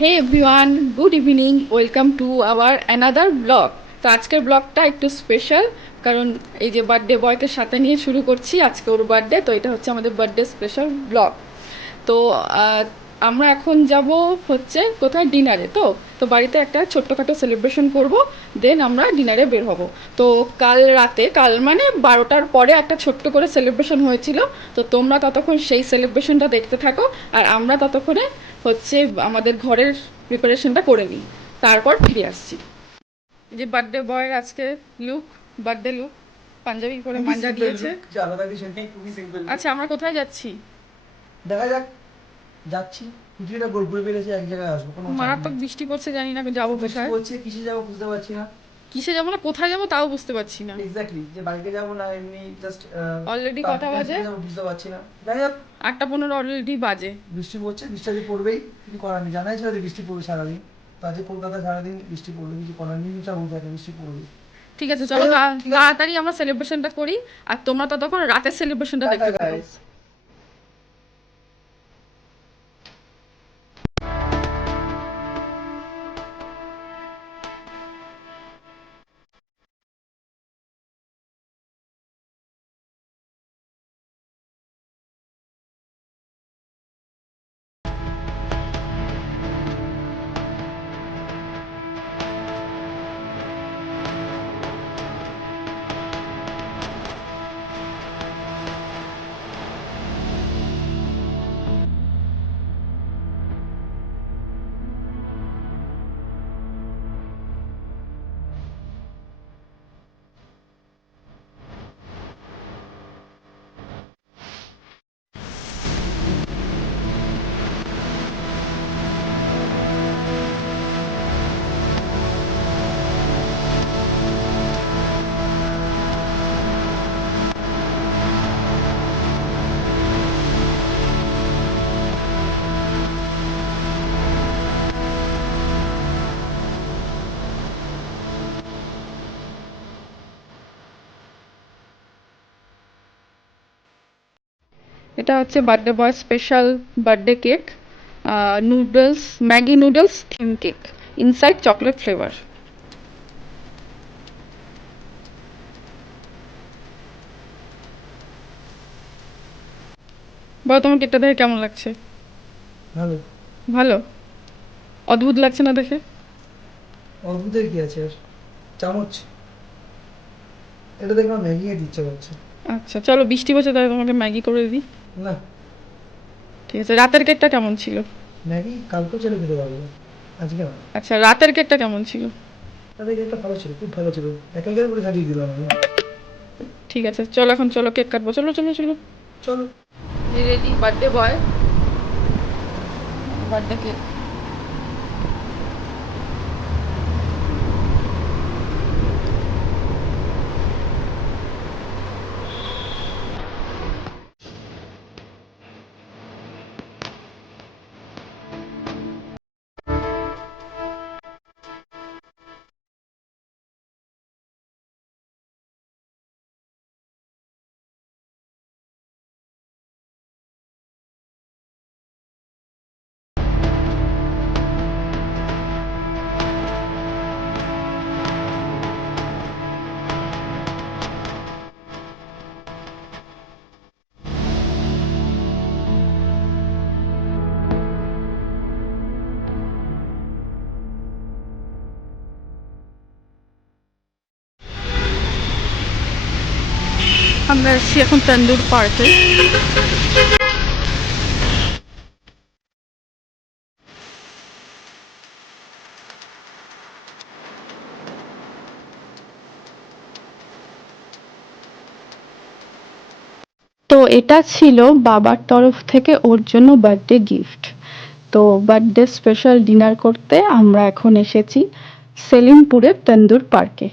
Hey everyone, good evening, welcome to our another blog. তো আজকের ব্লগটা একটু স্পেশাল, কারণ এই যে বার্থডে বয়কে সাথে নিয়ে শুরু করছি। আজকে ওর বার্থডে, তো এটা হচ্ছে আমাদের বার্থডে স্পেশাল ব্লগ। তো আমরা এখন যাব হচ্ছে কোথায়, ডিনারে। তো তো বাড়িতে একটা ছোট্টখাটো সেলিব্রেশন করব, দেন আমরা ডিনারে বের হব। তো কাল রাতে, কাল মানে 12টার পরে একটা ছোট্ট করে সেলিব্রেশন হয়েছিল। তো তোমরা ততক্ষণ সেই সেলিব্রেশনটা দেখতে থাকো, আর আমরা ততক্ষণে হচ্ছে আমাদের ঘরের প্রিপারেশনটা করে নিই, তারপর ফিরে আসছি। এই যে বার্থডে বয়ের আজকে লুক, বার্থডে লুক, পাঞ্জাবি পরে মাঞ্জা দিয়েছে। আলাদা কিছু নেই, খুবই সিম্পল। আচ্ছা, আমরা কোথায় যাচ্ছি? দেখা যাক, যাচ্ছি কিছুটা ঘুরে বেড়েছে, এক জায়গায় আসবো, কোনো চাপ মারাত্মক নেই। বৃষ্টি পড়ছে, জানি না যাবো বৃষ্টি কোথায়। পড়ছে, কিসে যাবো বুঝতে পারছি না। কিসে যাবো না কোথায় যাবো তাও বুঝতে পারছি না। এক্স্যাক্টলি, যে বাড়িতে যাবো না এমনি জাস্ট অলরেডি কটা বাজে? যাবো বুঝতে পারছি না। দেখা যাক। 8টা 15 অলরেডি বাজে। বৃষ্টি পড়ছে, বৃষ্টি আজ পড়বেই, কিছু করার নেই। জানাই ছিল যে বৃষ্টি পড়বে সারাদিন, তো আজকে কলকাতা সারাদিন বৃষ্টি পড়বে, কিছু করার নেই, নিউজটা বলতে থাকে বৃষ্টি পড়বে। ঠিক আছে, চলো তাড়াতাড়ি আমরা সেলিব্রেশনটা করি, আর তোমরা ততক্ষণ রাতের সেলিব্রেশনটা দেখতে থাকো। গাইস। এটা হচ্ছে birthday boy special birthday cake, noodles, Maggi noodles theme cake, inside chocolate flavour. বলো, তোমার কেকটা দেখে কেমন লাগছে? ভালো। ভালো? অদ্ভুত লাগছে না দেখে? অদ্ভুতের কি আছে আর, চামচ, এটা দেখলাম ম্যাগি খেতে ইচ্ছে করছে। আচ্ছা চলো, বৃষ্টি পড়ছে তাহলে তোমাকে ম্যাগি করে দিই। না, ঠিক আছে, রাতের কেকটা কেমন ছিল? ম্যাগি কালকেও ছেলে খেতে পারবো, আজকে না। আচ্ছা, রাতের কেকটা কেমন ছিল? তাদের এটা ভালো ছিল, খুব ভালো ছিল, একা একা করে খাইয়ে দিলাম আমি। ঠিক আছে, চলো এখন, চলো কেক কাটবো, চলো চলো চলো। চলো। Ready birthday boy, birthday cake. আমরা এসেছি এখন তন্দুর পার্কে। তো এটা ছিল বাবার তরফ থেকে ওর জন্য বার্থডে গিফট। তো বার্থডে স্পেশাল ডিনার করতে আমরা এখন এসেছি সেলিমপুরের তন্দুর পার্কে।